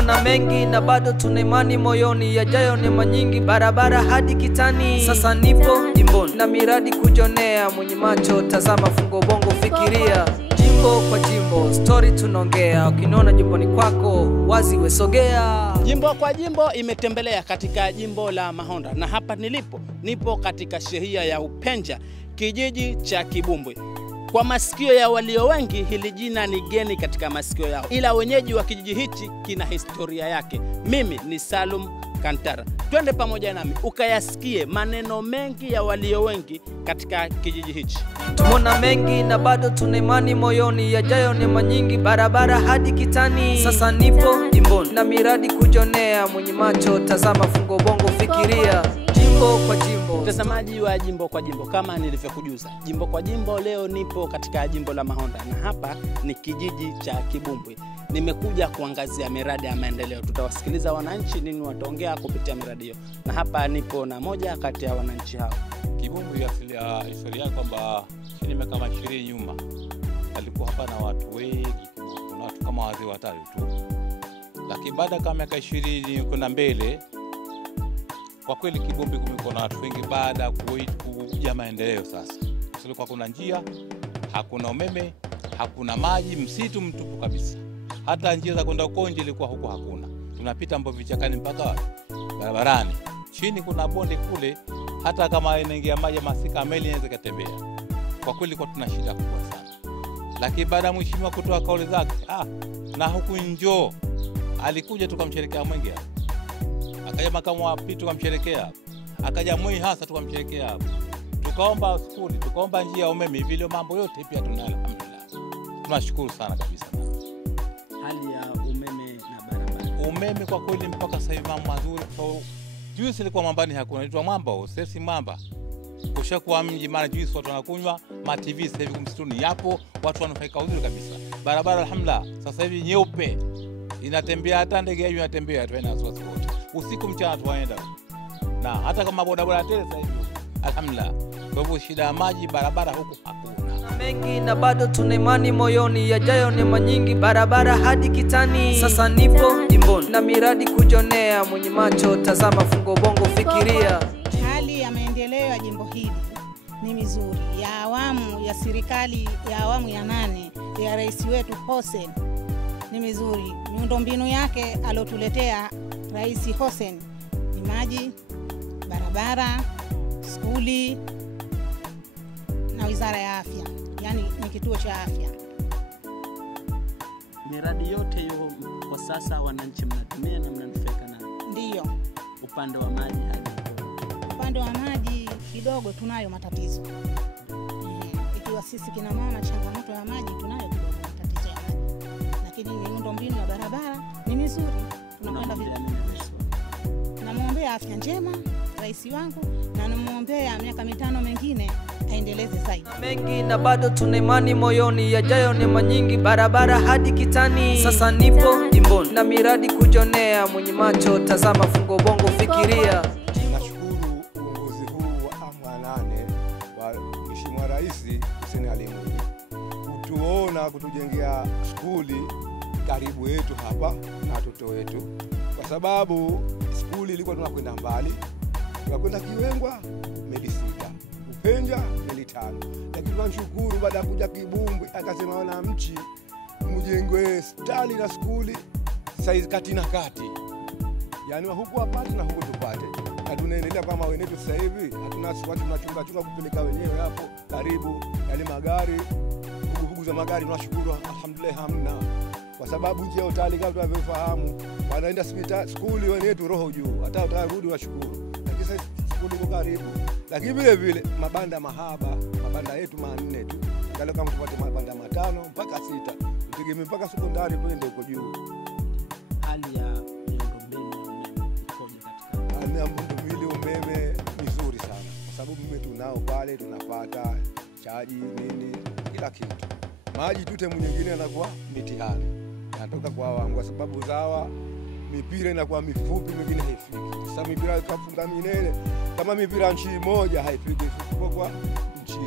Tumeona mengi na bado tuna imani moyoni, yajayo ni manyingi, barabara hadi kitani. Sasa nipo jimboni na miradi kujonea, mwenye macho tazama, fungo bongo fikiria. Jimbo kwa jimbo, story tunaongea, ukiniona jimboni kwako wazi wesogea. Jimbo kwa jimbo imetembelea katika jimbo la Mahonda, na hapa nipo katika shehia ya Upenja, kijiji cha Kibumbwe. Kwa masikio ya walio wengi hili jina ni geni katika masikio yao, ila wenyeji wa kijiji hichi kina historia yake. Mimi ni Salum Kantara, twende pamoja nami ukayasikie maneno mengi ya walio wengi katika kijiji hichi. Tumeona mengi na bado tuna imani moyoni, yajayo ni manyingi, barabara hadi kitani. Sasa nipo jimboni na miradi kujonea, mwenye macho tazama, fungo bongo fikiria. Jimbo kwa jimbo, mtazamaji wa jimbo kwa jimbo, kama nilivyokujuza, jimbo kwa jimbo, leo nipo katika jimbo la Mahonda na hapa ni kijiji cha Kibumbwe. Nimekuja kuangazia miradi ya maendeleo. Tutawasikiliza wananchi nini wataongea kupitia miradi hiyo, na hapa nipo na moja kati ya wananchi hao. Kibumbwe asili ya historia kwamba chini miaka 20 nyuma alikuwa hapa na watu wengi, kuna watu kama wazee watatu tu, lakini baada kama miaka 20 kuna mbele, kwa kweli Kibumbwe kumekuwa na watu wengi baada ya kuja maendeleo. Sasa kulikuwa kuna njia, hakuna umeme, hakuna maji, msitu mtupu kabisa. Hata njia za kwenda Ukonje ilikuwa huko hakuna. Tunapita mbo vichakani mpaka barabarani. Chini kuna bonde kule, hata kama inaingia maji masika meli inaweza kutembea. Kwa kweli kwa tuna shida kubwa sana. Lakini baada ya mheshimiwa kutoa kauli zake, na huku njoo, alikuja tukamsherekea Mwenge. Akaja makamu wa pili tukamsherekea. Akaja Moi hasa tukamsherekea. Tukaomba skuli, tukaomba njia ya umeme, vile mambo yote pia tuna alhamdulillah. Tunashukuru sana kabisa. Hali ya umeme na barabara. Umeme kwa kweli mpaka sasa hivi mambo mazuri. Juisi ilikuwa Mambani hakuna, inaitwa Mwamba au sisi Mamba. Kushakuwa mji, mara juisi watu wanakunywa, ma TV sasa hivi msituni yapo, watu wanufaika uzuri kabisa. Barabara alhamdulillah sasa hivi nyeupe. Inatembea hata ndege hiyo inatembea tu, ina wasiwasi wote. Usiku mchana tuwaenda. Na hata kama bodaboda tele sasa hivi alhamdulillah. Kwa hivyo shida ya maji, barabara huku hakuna. Mengi na bado tuna imani moyoni, yajayo ni manyingi, barabara hadi kitani. Sasa nipo jimboni na miradi kujonea, mwenye macho tazama, fungo bongo fikiria. Hali ya maendeleo ya jimbo hili ni mizuri, ya awamu ya serikali ya awamu ya 8 ya rais wetu Hussein ni mizuri. Miundombinu yake alotuletea Rais Hussein ni maji, barabara, skuli na wizara ya afya, yani ni kituo cha afya. Miradi yote hiyo kwa sasa wananchi mnatumia na mnanufaika nayo? Ndiyo. Upande wa maji hadi upande wa maji kidogo tunayo matatizo. Ikiwa sisi kina mama, changamoto ya maji tunayo kidogo matatizo ya maji. Lakini miundombinu ya barabara ni mizuri. Tunakwenda vizuri. Namuombea afya njema rais wangu, na namuombea miaka 5 mingine aendeleze zaidi. Mengi na bado tuna imani moyoni, yajayo ni manyingi, barabara hadi kitani. Sasa nipo jimboni na miradi kujonea, mwenye macho tazama, fungo bongo fikiria. Nashukuru uongozi huu wa awamu ya 8 wa Mheshimiwa Rais Hussein Ali Mwinyi kutuona kutujengea skuli karibu yetu hapa na watoto wetu, kwa sababu skuli ilikuwa tunakwenda mbali, tunakwenda Kiwengwa meli 6, Upenja meli 5. Lakini tunashukuru baada ya kuja Kibumbwe akasema wananchi mjengwe hospitali na skuli saizi kati na kati, yani huku wapate na huku tupate, na tunaendelea kama wenetu sasa hivi. Hatuna wasiwasi, tunachunga kupeleka wenyewe hapo karibu, yale magari vugu za magari tunashukuru alhamdulillah hamna, kwa sababu nje hospitali kama tunavyofahamu wanaenda hospitali skuli wenetu roho juu, hata utarudi washukuru. Lakini sasa skuli iko karibu, lakini vile vile mabanda mahaba, mabanda yetu 4 tu, angalau kama tupate mabanda 5 mpaka 6, tutegemea mpaka sekondari twende huko juu. Hali ya miundombinu ikoje katika? Hali ya miundombinu umeme nzuri sana, kwa sababu mimi tunao pale, tunapata chaji nini kila kitu. Maji tute mwingine anakuwa mitihani, natoka kwa wangu kwa sababu zawa mipira inakuwa mifupi, mingine haifiki. Sasa mipira kafunga minene, kama mipira nchi moja haifiki, kwa nchi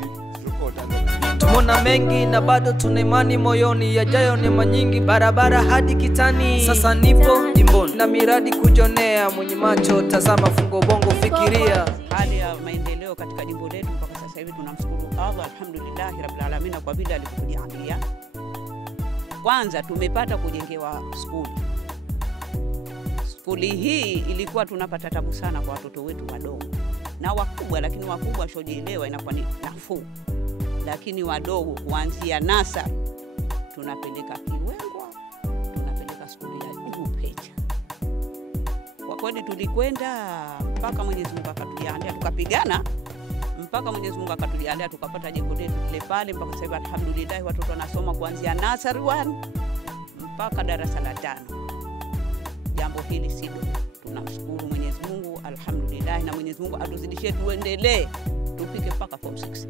huko Tanzania. Tumeona mengi na bado tuna imani moyoni, yajayo ni manyingi, barabara hadi Kitani. Sasa nipo jimboni na miradi kujonea, mwenye macho tazama, fungo bongo fikiria. Hali ya maendeleo katika jimbo letu mpaka sasa hivi tunamshukuru Allah, alhamdulillah rabbil alamin, kwa vile alivyotujalia. Kwanza tumepata kujengewa skuli. Skuli hii ilikuwa tunapata tabu sana kwa watoto wetu wadogo na wakubwa, lakini wakubwa shojielewa inakuwa ni nafuu, lakini wadogo kuanzia nasa tunapeleka Kiwengwa, tunapeleka skuli ya Upecha. Kwa kweli tulikwenda mpaka Mwenyezi Mungu akatujalia, tukapigana mpaka Mwenyezi Mungu akatujalia tukapata jengo letu kile pale. Mpaka sasa hivi alhamdulillah watoto wanasoma kuanzia nursery 1 mpaka darasa la 5. Jambo hili sido, tunamshukuru Mwenyezi Mungu alhamdulillah, na Mwenyezi Mungu atuzidishie tuendelee tufike mpaka form 6.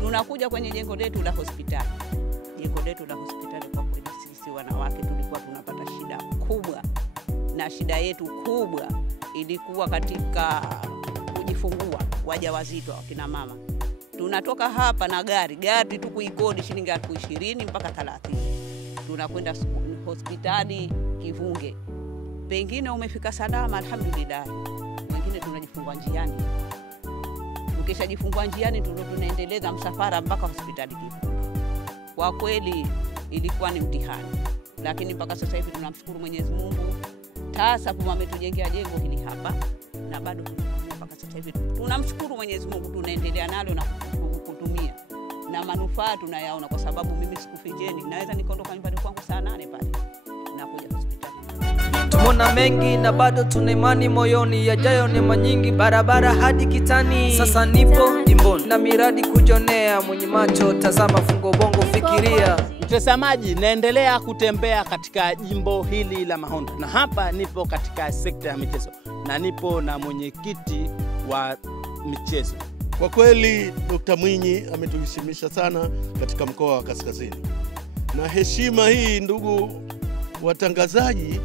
Tunakuja kwenye jengo letu la hospitali. Jengo letu la hospitali kwa kweli sisi wanawake tulikuwa tunapata shida kubwa, na shida yetu kubwa ilikuwa katika kujifungua wajawazito wakina mama. Tunatoka hapa na gari tu kuikodi shilingi 20,000 mpaka 30. Tunakwenda hospitali Kivunge. Pengine umefika salama alhamdulillah. Wengine tunajifungua njiani. Ukishajifungua njiani tunaendeleza msafara mpaka hospitali Kivunge. Kwa kweli ilikuwa ni mtihani. Lakini mpaka sasa hivi tunamshukuru Mwenyezi Mungu. TASAF wametujengea jengo hili hapa na bado mpaka sasa hivi tunamshukuru Mwenyezi Mungu, tunaendelea nalo na kutumia na manufaa tunayaona, kwa sababu mimi sikuficheni, naweza nikaondoka nyumbani kwangu saa 8 pale na kuja hospitali. Tumeona mengi na bado tuna imani moyoni, yajayo ni manyingi, barabara hadi Kitani. Sasa nipo jimboni na miradi kujonea, mwenye macho tazama, fungo bongo fikiria. Mtazamaji, naendelea kutembea katika jimbo hili la Mahonda, na hapa nipo katika sekta ya michezo na nipo na mwenyekiti wa michezo. Kwa kweli Dr. Mwinyi ametuheshimisha sana katika mkoa wa Kaskazini, na heshima hii, ndugu watangazaji,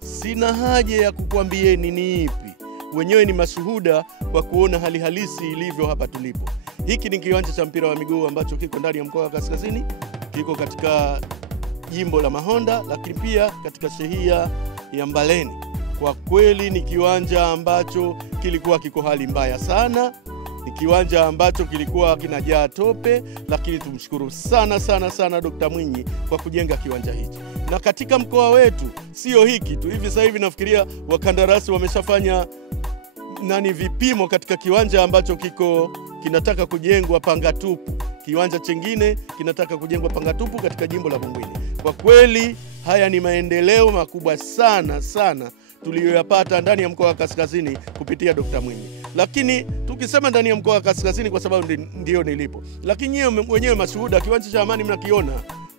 sina haja ya kukwambieni ni ipi. Wenyewe ni mashuhuda kwa kuona hali halisi ilivyo hapa tulipo. Hiki ni kiwanja cha mpira wa miguu ambacho kiko ndani ya mkoa wa Kaskazini, kiko katika jimbo la Mahonda, lakini pia katika shehia ya Mbaleni. Kwa kweli ni kiwanja ambacho kilikuwa kiko hali mbaya sana, ni kiwanja ambacho kilikuwa kinajaa tope, lakini tumshukuru sana Dr. Mwinyi kwa kujenga kiwanja hichi. Na katika mkoa wetu sio hiki tu, hivi sasa hivi nafikiria wakandarasi wameshafanya vipimo katika kiwanja ambacho kinataka kujengwa Pangatupu. Kiwanja chengine kinataka kujengwa Pangatupu katika jimbo la Bumbwini. Kwa kweli haya ni maendeleo makubwa sana tuliyoyapata ndani ya mkoa wa Kaskazini kupitia Dr. Mwinyi. Lakini tukisema ndani ya mkoa wa Kaskazini kwa sababu ndio nilipo, lakini wenyewe mashuhuda, kiwanja cha Amani mnakiona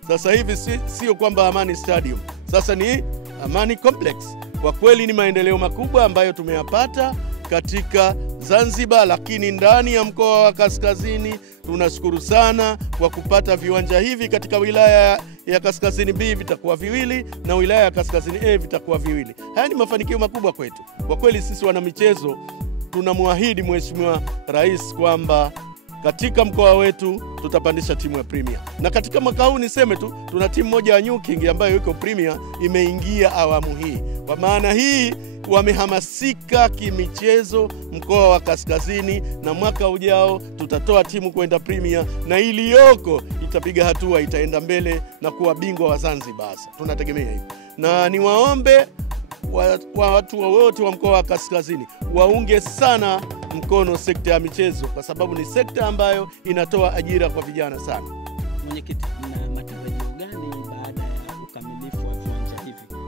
sasa hivi sio kwamba Amani Stadium, sasa ni Amani Complex. Kwa kweli ni maendeleo makubwa ambayo tumeyapata katika Zanzibar, lakini ndani ya mkoa wa Kaskazini tunashukuru sana kwa kupata viwanja hivi. Katika wilaya ya Kaskazini B vitakuwa 2 na wilaya ya Kaskazini A vitakuwa 2. Haya ni mafanikio makubwa kwetu. Kwa kweli sisi wana michezo tunamwahidi Mheshimiwa Rais kwamba katika mkoa wetu tutapandisha timu ya Premier. Na katika mwaka huu niseme tu tuna timu moja ya New King ambayo iko Premier imeingia awamu hii. Kwa maana hii wamehamasika kimichezo mkoa wa Kaskazini, na mwaka ujao tutatoa timu kwenda Premier, na iliyoko itapiga hatua, itaenda mbele na kuwa bingwa wa Zanzibar. Tunategemea hivyo. Na niwaombe watu wote wa mkoa wa Kaskazini waunge sana mkono sekta ya michezo, kwa sababu ni sekta ambayo inatoa ajira kwa vijana sana. Mwenyekiti, na matarajio gani baada ya ukamilifu wa viwanja hivi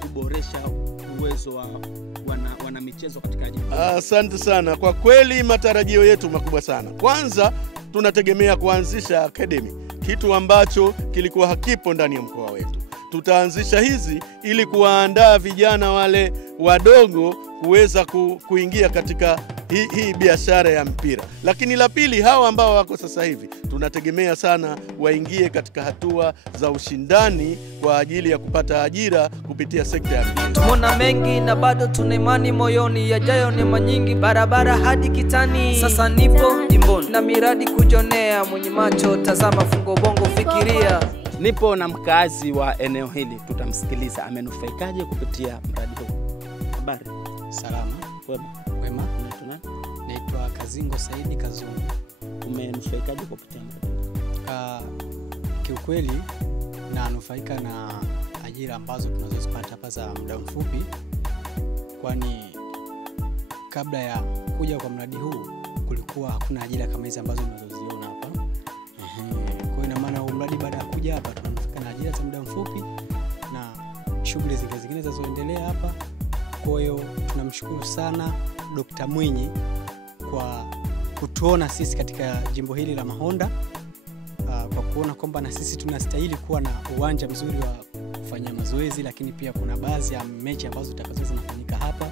kuboresha uwezo wa wana michezo katika jimbo? Asante sana. Kwa kweli matarajio yetu makubwa sana. Kwanza tunategemea kuanzisha academy, kitu ambacho kilikuwa hakipo ndani ya mkoa wetu. Tutaanzisha hizi ili kuwaandaa vijana wale wadogo kuweza kuingia katika hii biashara ya mpira. Lakini la pili, hawa ambao wako sasa hivi tunategemea sana waingie katika hatua za ushindani kwa ajili ya kupata ajira kupitia sekta ya mpira. Tumeona mengi na bado tuna imani moyoni, yajayo ni manyingi, barabara hadi Kitani. Sasa nipo jimboni na miradi kujonea, mwenye macho tazama, fungo bongo fikiria. Nipo na mkazi wa eneo hili, tutamsikiliza amenufaikaje kupitia mradi huu. Habari? Salama. Wema. Wema. Unaitwa nani? Naitwa Kazingo Saidi Kazungu. Umenufaikaje kupitia mradi huu? Kiukweli nanufaika na ajira ambazo tunazozipata hapa za muda mfupi, kwani kabla ya kuja kwa mradi huu kulikuwa hakuna ajira kama hizi ambazo tunazoziona hapa. Kwa hiyo ina maana mradi baada ya kuja hapa tunanufaika na ajira za muda mfupi na shughuli zingine zinazoendelea hapa. Kwa hiyo tunamshukuru sana Dr. Mwinyi kwa kutuona sisi katika jimbo hili la Mahonda, kwa kuona kwamba na sisi tunastahili kuwa na uwanja mzuri wa kufanya mazoezi, lakini pia kuna baadhi ya mechi ambazo zitakazo zinafanyika hapa.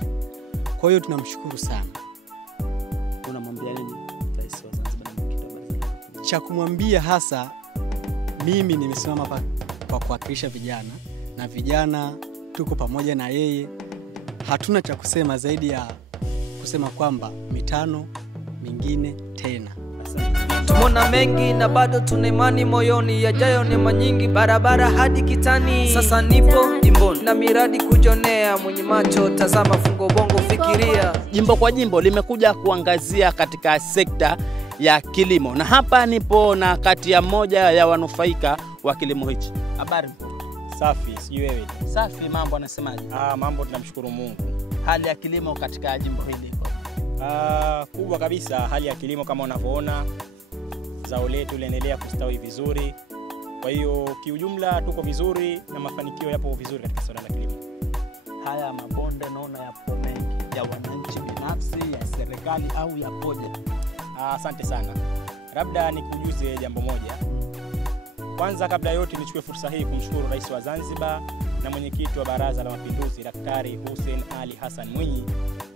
Kwa hiyo tunamshukuru sana. Unamwambia nini Rais wa Zanzibar na mwenyekiti wa Baraza? Cha kumwambia hasa, mimi nimesimama hapa kwa kuwakilisha vijana, na vijana tuko pamoja na yeye. Hatuna cha kusema zaidi ya kusema kwamba mitano mingine tena. Tumona mengi na bado tuna imani moyoni, yajayo ni manyingi, barabara hadi kitani. Sasa nipo jimboni na miradi kujonea, mwenye macho tazama, fungo bongo fikiria. Jimbo kwa jimbo limekuja kuangazia katika sekta ya kilimo, na hapa nipo na kati ya mmoja ya wanufaika wa kilimo hichi. Habari? Safi, sijui wewe. Safi, mambo anasemaje? Mambo tunamshukuru Mungu. Hali ya kilimo katika jimbo hili iko? Kubwa kabisa hali ya kilimo kama unavyoona, zao letu linaendelea kustawi vizuri. Kwa hiyo kiujumla tuko vizuri na mafanikio yapo vizuri katika swala la kilimo. Haya mabonde naona yapo mengi, ya wananchi binafsi, ya serikali au ya poje? Asante sana. Labda nikujuze jambo moja. Kwanza kabla yote nichukue fursa hii kumshukuru Rais wa Zanzibar na mwenyekiti wa Baraza la Mapinduzi Daktari Hussein Ali Hassan Mwinyi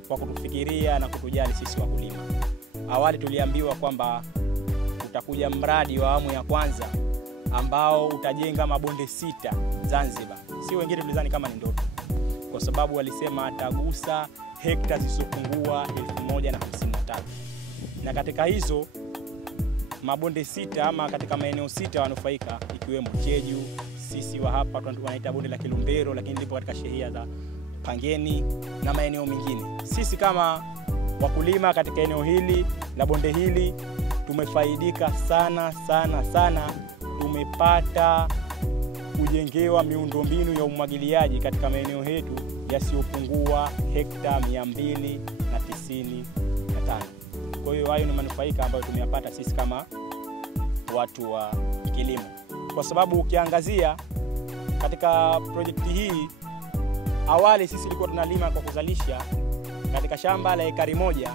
kwa kutufikiria na kutujali sisi wakulima. Awali tuliambiwa kwamba utakuja mradi wa awamu ya kwanza ambao utajenga mabonde 6 Zanzibar. Si wengine tulizani kama ni ndoto, kwa sababu walisema atagusa hekta zisizopungua 1053. Na katika hizo mabonde 6 ama katika maeneo 6 wanufaika ikiwemo Cheju, sisi wa hapa tunaita bonde la Kilumbero, lakini lipo katika shehia za Pangeni na maeneo mengine. Sisi kama wakulima katika eneo hili la bonde hili tumefaidika sana sana sana. Tumepata kujengewa miundombinu ya umwagiliaji katika maeneo yetu yasiyopungua hekta 295. Kwa hiyo hayo ni manufaika ambayo tumeyapata sisi kama watu wa kilimo. Kwa sababu ukiangazia katika projekti hii, awali sisi tulikuwa tunalima kwa kuzalisha katika shamba la ekari moja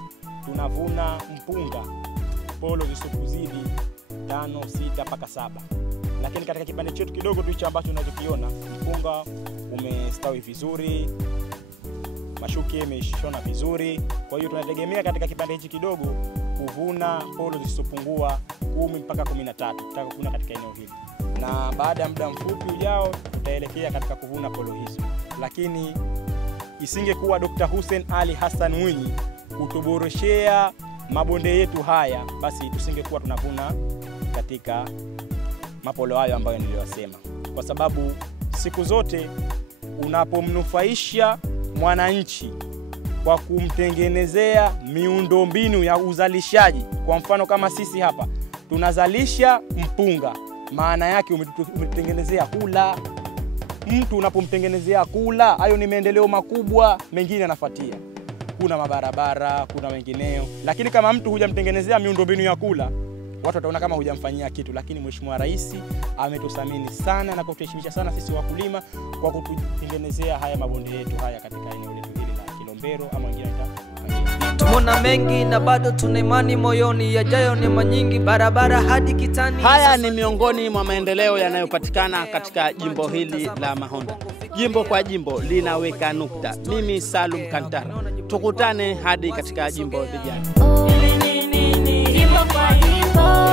tunavuna mpunga polo zisizozidi 5, 6 mpaka 7. Lakini katika kipande chetu kidogo tu hicho ambacho unachokiona, mpunga umestawi vizuri, mashuke yameshona vizuri. Kwa hiyo tunategemea katika kipande hichi kidogo kuvuna polo zisizopungua 10 mpaka 13 tutaka kuvuna katika eneo hili. Na baada ya muda mfupi ujao tutaelekea katika kuvuna polo hizo. Lakini isingekuwa Dr. Hussein Ali Hassan Mwinyi kutuboreshea mabonde yetu haya, basi tusingekuwa tunavuna katika mapolo hayo ambayo niliyosema. Kwa sababu siku zote unapomnufaisha mwananchi kwa kumtengenezea miundombinu ya uzalishaji, kwa mfano kama sisi hapa tunazalisha mpunga, maana yake umetengenezea kula. Mtu unapomtengenezea kula, hayo ni maendeleo makubwa, mengine yanafuatia. Kuna mabarabara, kuna mengineo. Lakini kama mtu hujamtengenezea miundombinu ya kula, watu wataona kama hujamfanyia kitu. Lakini Mheshimiwa Rais ametuthamini sana na kutuheshimisha sana sisi wakulima kwa kututengenezea haya mabonde yetu haya katika eneo letu hili la Kilombero ama wengine Tumona mengi na bado tuna imani moyoni, yajayo ni manyingi, barabara hadi kitani. Haya ni miongoni mwa maendeleo yanayopatikana katika jimbo hili la Mahonda. Jimbo kwa jimbo linaweka nukta. Mimi Salum Kantara. Tukutane hadi katika jimbo lijalo. Jimbo kwa jimbo.